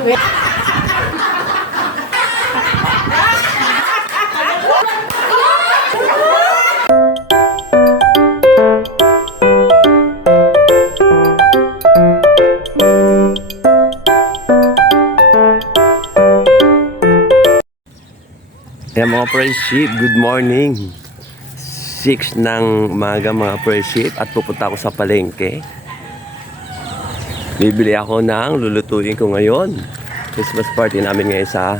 Ayan mga friendship, good morning. 6 ng umaga mga friendship at pupunta ako sa palengke. Bibili ako ng lulutuin ko ngayon. Christmas party namin ngayon sa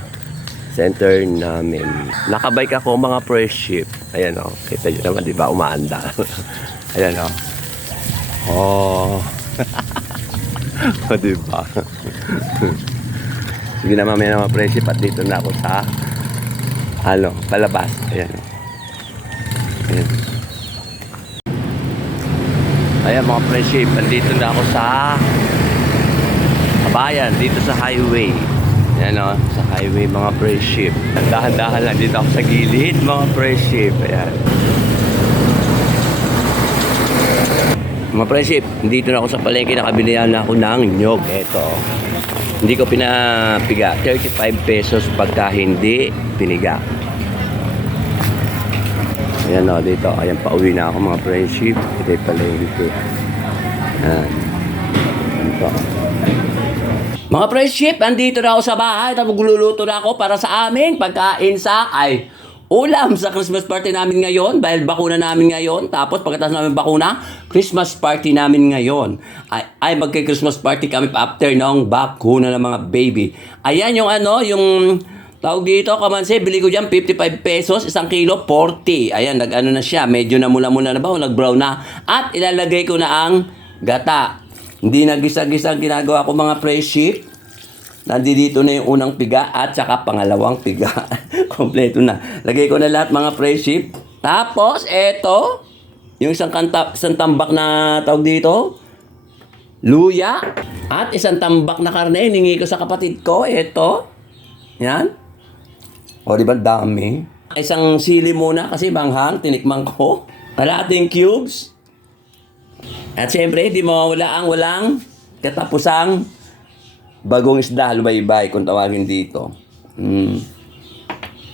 center namin. Nakabike ako mga friendship. Ayan o, kita nyo naman diba umaanda. Ayan o. Oh. O diba. Sige na mamaya mga friendship at dito na ako sa palabas. Ayan. Ayan. Ayan mga friendship, nandito na ako sa kabayan, dito sa highway. Ayan o, sa highway mga friendship. Dahan-dahan lang, dito ako sa gilid mga friendship. Ayan. Mga friendship, dito na ako sa palengke, nakabilihan na ako ng nyog. Ito. Hindi ko pinapiga. 35 pesos pagka hindi piniga. Ayan o, dito. Ayan, pauwi na ako mga friendship. Ito yung palengke. Ayan. Ayan po. Mga friendship, andito na ako sa bahay. Tapos magluluto na ako para sa aming pagkain sa ulam sa Christmas party namin ngayon. Dahil bakuna namin ngayon. Tapos pagkatapos namin bakuna, Christmas party namin ngayon. Ay magka-Christmas party kami after ng bakuna ng mga baby. Ayan yung yung tawag dito, kamansi, bili ko dyan 55 pesos, 1 kilo, 40. Ayan, nag-ano na siya, medyo na mula-mula na ba, o nag-brown na. At ilalagay ko na ang gata. Hindi na gisa-gisa ang ginagawa ko mga friendship. Nandito na yung unang piga at saka pangalawang piga. Kompleto na. Lagay ko na lahat mga friendship. Tapos, eto, yung isang tambak na tawag dito, luya. At isang tambak na karne, hiningi ko sa kapatid ko. Eto. Yan. O, di ba dami? Isang sili muna kasi banghang, tinikman ko. Kalating cubes. At siyempre, di mawawala ang walang katapusang bagong isda, lumaybay kung tawagin dito.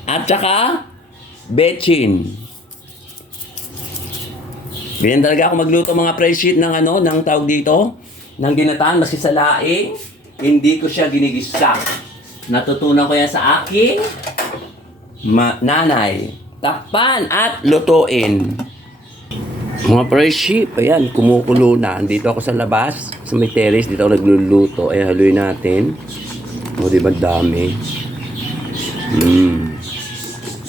At saka, bechin. Ganyan talaga ako magluto mga friendship ng ng tawag dito, ng ginataan, maski sa laing, hindi ko siya ginigisa. Natutunan ko yan sa aking nanay. Takpan at lutuin. Mga friendship, ayan, kumukulo na. Andito ako sa labas, sa may terrace, dito ako nagluluto. Ayan, haluin natin. O, diba dami?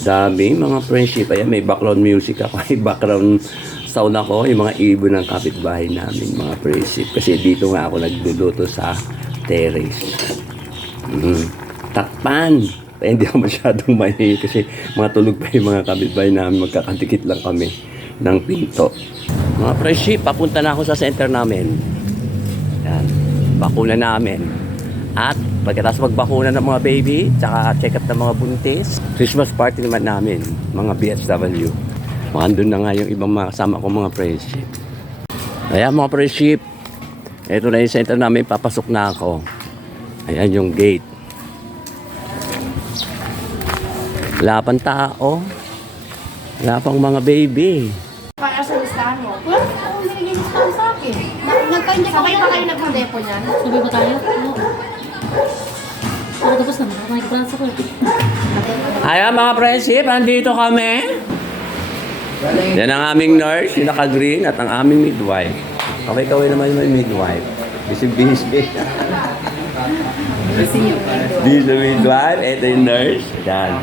Dami, mga friendship. Ayan, may background music ako. May background sound ako. Yung mga ibon ng kapitbahay namin, mga friendship. Kasi dito nga ako nagluluto sa terrace. Takpan. Hindi ako masyadong mahihi kasi mga tulog pa yung mga kapitbahay namin. Magkakadikit lang kami ng pinto. Mga friendship, papunta na ako sa center namin. Yan. Bakuna namin. At pagkatapos magbakuna ng mga baby, tsaka check up ng mga buntis, Christmas party naman namin, mga BHW. Andun na nga yung ibang mga kasama ko mga friendship. Ayan mga friendship, ito na yung center namin, papasok na ako. Ayan yung gate. Wala pang tao. Wala pang mga baby. Para sa listahan mo. Wala akong binigay listahan sa akin. Sabay pa kayo nagpa-depo niyan? Sabay ba tayo? Oo. Tapos na, makikipransa ko. Ayan mga friendship, andito kami. Yan ang aming nurse, yung naka-green, at ang aming midwife. Kaway-kaway naman yung midwife. Busy-busy. Busy yung midwife, ito yung nurse. Yan.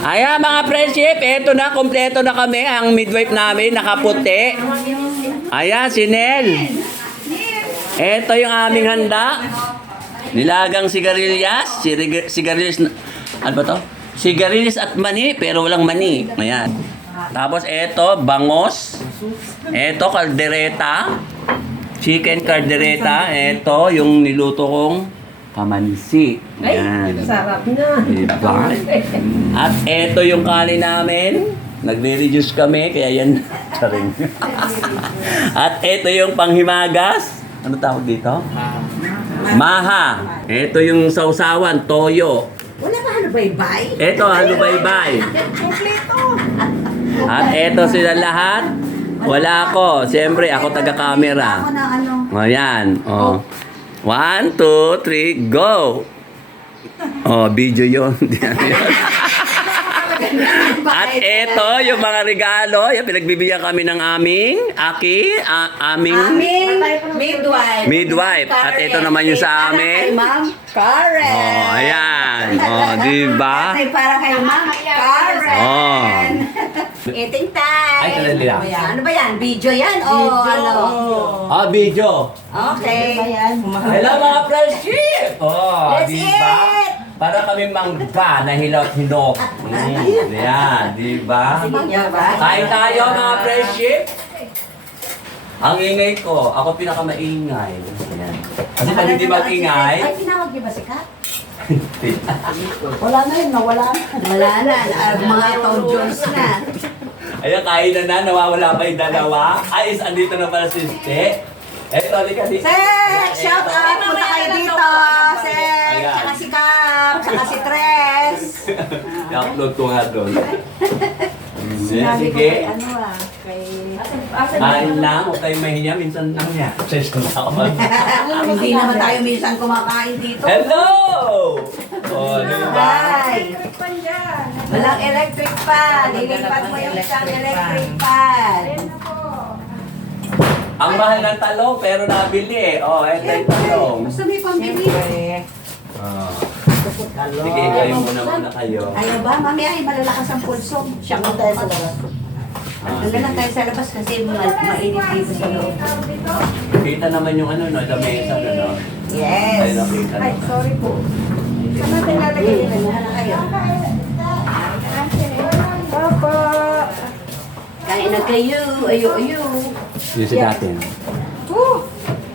Ayan mga friendship, eto na, kompleto na kami. Ang midwife namin, nakaputi. Ayan, si Nel. Eto yung aming handa. Nilagang sigarilyas. Sigarilyas, ano ba to? Sigarilyas at mani, pero walang mani. Ayan. Tapos eto, bangos. Eto, kaldereta. Chicken kaldereta. Eto, yung niluto kong kamansi. Yan. Sarap na. Diba? At eto yung kanin namin. Nagre-reduce kami, kaya yan. Charing. At eto yung panghimagas. Ano tawag dito? Maha. Eto yung sausawan, toyo. Wala ba halubay-bay? Eto, halubaybay. At eto sila lahat. Wala ako. Siyempre, ako taga-camera. Ako na ano. O, yan. O. 1, 2, 3, go! Oh, video yun. At eto, yung mga regalo, yung pinagbibigyan kami ng aming Midwife. midwife. At ito naman yung sa Para amin. kay Ma'am Karen. Oh, ayan. Oh, di ba? Para kay Ma'am Karen. Oh. Eating time. Ay, sandali lang. Ano ba yan? Video yan? O ano? Ah, video. Okay. Hello mga friendship! Oh, Let's di ba? eat! Para kami mangga na hilot-hilot. Ayan, di ba? Kain tayo mga friendship. Ang ingay ko, ako pinakamaingay. Ayan. Kasi pag hindi mag-ingay, Ay, tinawag niyo ba si Kat? Wala na yun, nawala na. Wala na. Mga Tom Jones na. ayan, kain na, nawawala pa yung dalawa. Ay, andito na pala si Ste. Eto, halika dito. Sek! Shout out! Punta kayo dito! Sek! Ayan. Tsaka si Cap! Tsaka si Tres! I-upload ko nga doon. Sinabi ko Sige. kay ano kay... Kain lang, huwag tayong mahinya. Minsan lang niya. Says ko na ako. Hindi naman tayo minsan kumakain dito. Hello! Oh, di ba? Hi! Walang electric fan. Lilipat mo yung isang electric fan. Ang mahal ng talong, pero nabili eh. Oh, eto yung talong. Basta may pambili. Oh. Sige, kayo muna kayo. Ayaw ba? Mami ay malalakas ang pulso. Siya ko tayo sa labas. Doon na lang tayo sa labas kasi mainit dito sa loob. Kita naman yung ano, no, lamesa, no? Ay, Yes! nakita Ay, naman. sorry po. Saan natin lalagay yun? Ano na kayo? Papa. Kain na kayo. Ayo. Yun si natin. Oh,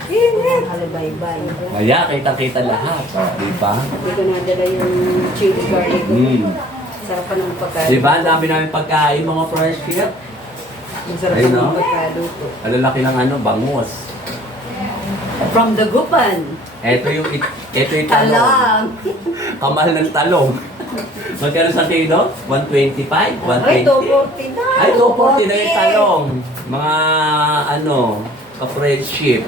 init. Bye-bye. Kaya, kita-kita lahat. Di ba? Hindi ko nadala yung chili garlic. Sarap pa ng pagkain. Di ba? Ang dami namin pagkain, mga fresh here. Masarap Ayun, pa no? ng pagkaluto. Ang lalaki ng ano, bangus. From the Gupan. Ito yung talong. Talang. Kamahal ng talong. Magkano sa kilo? 125? 120? Ay, 240 na. Ay, 240 na yung talong. Mga ano, ka-friendship.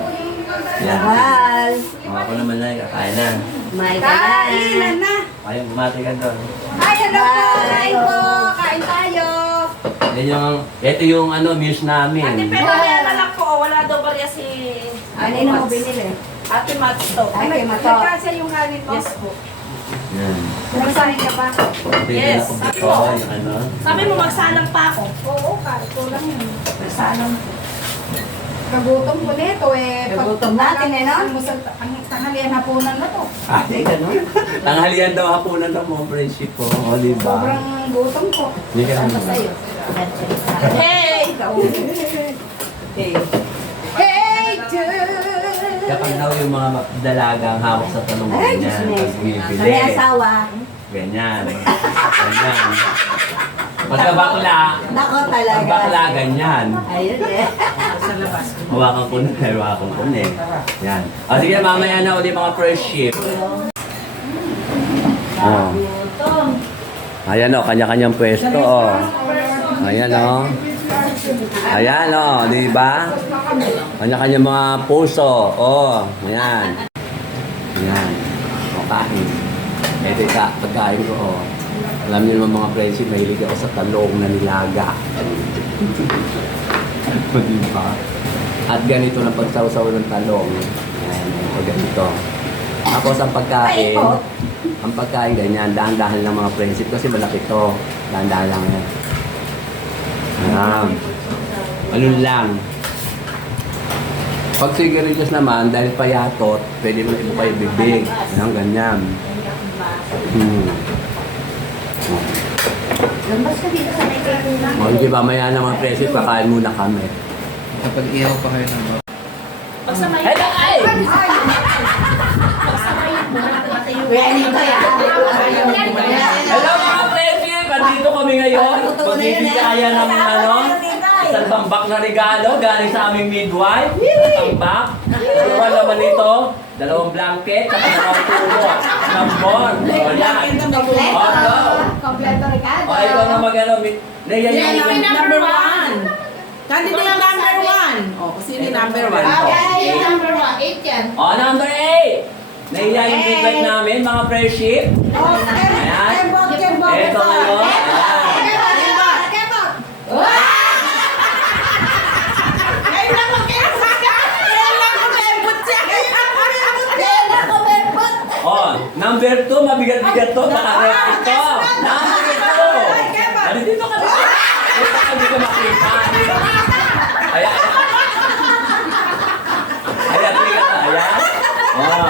Yan. Mahal. Ako naman na, kakain na. May Kainan na. Kaya bumati ka doon. Ay, hello po. Bye. Kain po. Kain tayo. Ito yung ano, muse namin. Pero kaya na lang po, wala daw barya si Ano mo binili? Ate Mats to. Ay, kay Mato. Nagkasa yung kanin mo. Yes po. Yan. Nagsahin ka pa. Yes. Ito, yung ano. Sabi mo magsalang pa ako. Oo, kahit ko lang yun. Nagsalang. Kagutom ko nito eh. Kagutom natin eh, no? Ang tanghalian hapunan na to. Ay, ganun. Tanghalian daw hapunan ng mga friendship ko. O, di ba? Sobrang gutom ko. Hindi ka Ano naman. sa'yo? Hey! Hey, dude! Kapag daw yung mga dalagang hawak sa talong Ay, ganyan, Diyos pag me. bumibili. May asawa. Ganyan. Ganyan. Pagka bakla, Nako pag talaga. bakla, ganyan. Ayun eh. Hawakan ko na, hawakan ko na eh. Yan. O sige, mamaya na ulit mga first shift. Oh. Ayan o, kanya-kanyang pwesto o. Ayan o. Ayan o, di ba? Kanya-kanyang mga puso. O, ayan. Ayan. O, kain. Ito yung pagkain ko o. Alam niyo naman mga friendship, mahilig ako sa talong na nilaga. Di ba? At ganito na pagsawsaw ng talong. Ayan, o ganito. Tapos ang pagkain ganyan, dahan-dahan lang mga friendship kasi malaki to. Dahan-dahan lang yan. Ayan. Ano lang. Pag sigarilyas naman, dahil payatot, pwede mo ibuka yung bibig. Ayan, ganyan. Lambas ka dito sa may kainan. O, hindi ba, maya naman friendship, kakain muna kami. Kapag ihaw pa kayo ng Pagsamay Hey, ay! Hello mga friendship! Andito kami ngayon. Magbibigaya ng isang tambak na regalo galing sa aming midwife. Tambak. Ano naman ito? 2 blanket at 2 tubo. Tambon. O yan. O, go. Kompleto regalo. O, ikaw na mag-ano. Yan yung number 1. Candidate number 1. O, sino yung number 1? Yung number 1, 8 yan. O, number 8. Naiya yung midwife namin, mga friendship. Ayan. Ito ngayon. Ayan. Ngayon lang magkakasaka. Ngayon lang kumembot siya. Oh, number 2, mabigat-bigat to, nakarep ito. Number 2. Ano dito ka dito? Dito ka dito makita. Ayan. Ayan, bigat na. Ayan. Oh.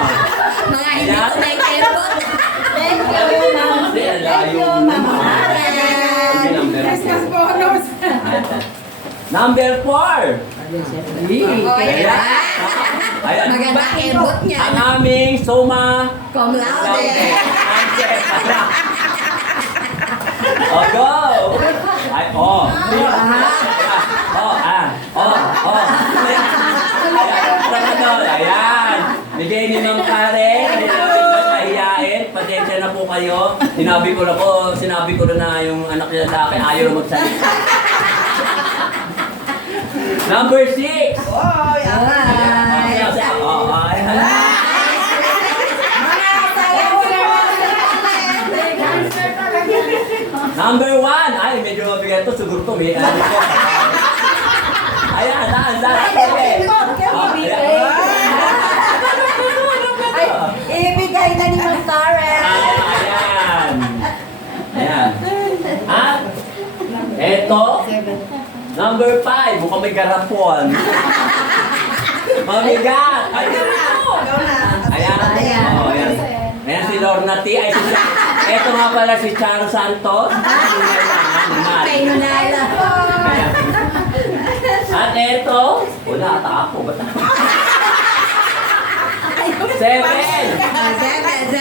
Mga hindi ko na ikebot. Thank you, ma'am. Thank you, Mama. Number 4. Ayan. Ayan. Maganda kebot niya. Ang aming suma. Cum laude. Oh, go! Ay, oh. Ayan. Bigay ni Ma'am Karen. Kahiyain. Pasensya na po kayo. Sinabi ko na yung anak niya lalaki ayaw na magsalita. Number 6. Number 1. Ay, medyo mabigat to. Siguro to. May ano ko. Ayan, Ibigay na ni Ma'am Karen. Ayan. Ayan. At, eto, number 5. Mukhang may garapon. Mabigat. Ayan. Ayan. Oh, ayan. Ayan si Lorna T. Ay, eto nga pala si Charo Santos. Kay Nunala. Ayan. At eto, wala ata ako. Ba't ako? 7.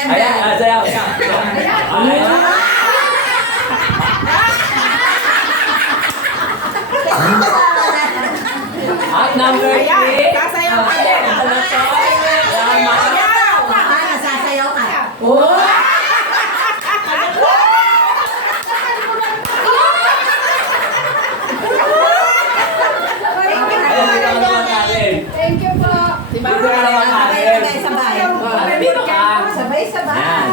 Ayan, ayan. Ayan. At number 3. Sasayaw ka din. Ito na to. Salamat. Sasayaw ka. Ayan, ikaw naman, Karen. Thank you po. Ikaw naman, Karen. Dito ka. Sabay-sabay. Yan.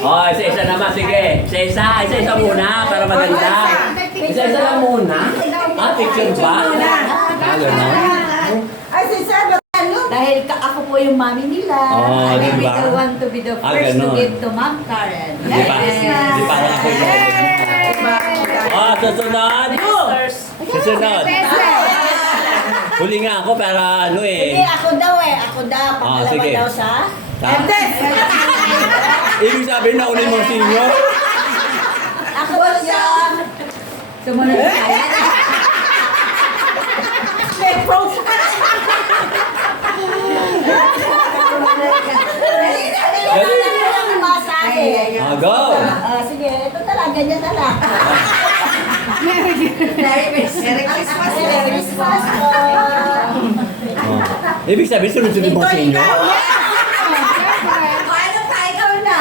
Oh, isa-isa naman. Sige. Isa-isa muna para maganda. Isa-isa lang muna. Ah, picture ba? Ah, gano'n. Ay, si Sir, dahil ako po yung mami nila. Oh, I will be diba? the one to be the Ah, first to ganon. give to Ma'am Karen. Di ba? Di ba ako yun? Oh, susunod. Susunod. Huli nga ako para ano Hindi, eh. ako daw eh. Ako daw. Pangalawa sige. daw sa... Ibig sabihin na ulit mga senior. Ako siya. Sumunod ka kaya na. Ah, go. Sige, ito talaga, ganyan na lang. Merry Christmas. Merry Christmas po. Oh. Ibig sabihin sunod-sunod mga senior. Paano pa ikaw na?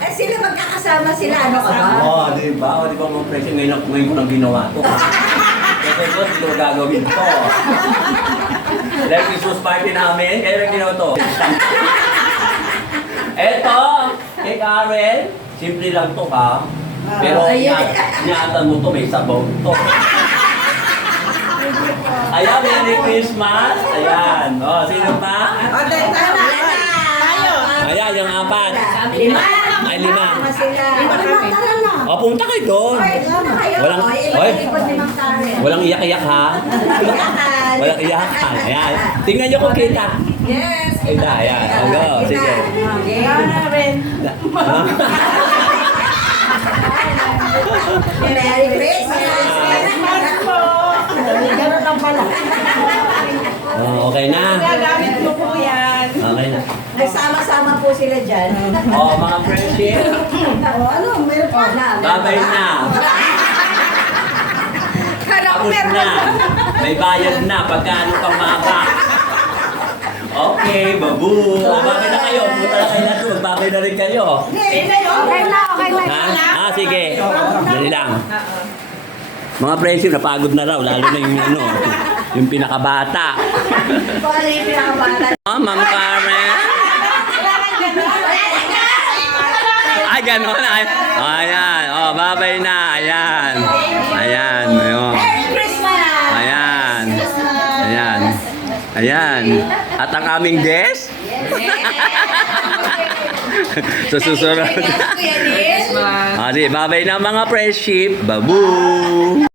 Eh sila magkakasama sila, ano ka ba? Oh, di ba? Oh, di ba mga presyo ngayon ko nang ginawa to. Kasi ito, hindi ko gagawin to. Like Christmas party namin, kaya lang ginawa to. Eto, kay Karen, simple lang to ha. Pero nyatan mo to, may sabaw to. Ayan, Merry Christmas. Ayan. O, sino pa? Ayan, yung 4. Lima. Ay, 5. Lima na. O, punta kayo doon. Walang- Oy. Walang iyak-iyak ha. Walang iyakan. Ayan. Tingnan niyo kung kita. Yes. Kita, ayan. O, go. Sige. Merry Christmas. Ganun lang pala. Oh, okay na. Gagamit mo po yan. Okay na. Nagsama-sama po sila dyan. Oh, mga friendship. Ano, meron pa na. Babay na. Tapos na. May bayad na. Pagkano pang maba. Okay, babu. Babay na kayo. Punta na kayo natin. Magbabay na rin kayo. Okay na. Ha? Sige. Dali lang. Mga friendship, napagod na raw. Lalo na yung ano, yung pinakabata. Paano yung pinakabata? Oh, Ma'am Karen. Ay, gano'n. Ay, ayan. Oh, babay na. Ayan. Ayan. Ayun. Merry Christmas! Ayan. Ayan. Ayan. At ang aming guest? Sa susunod. Christmas. Adi, babay na mga friendship. Babu!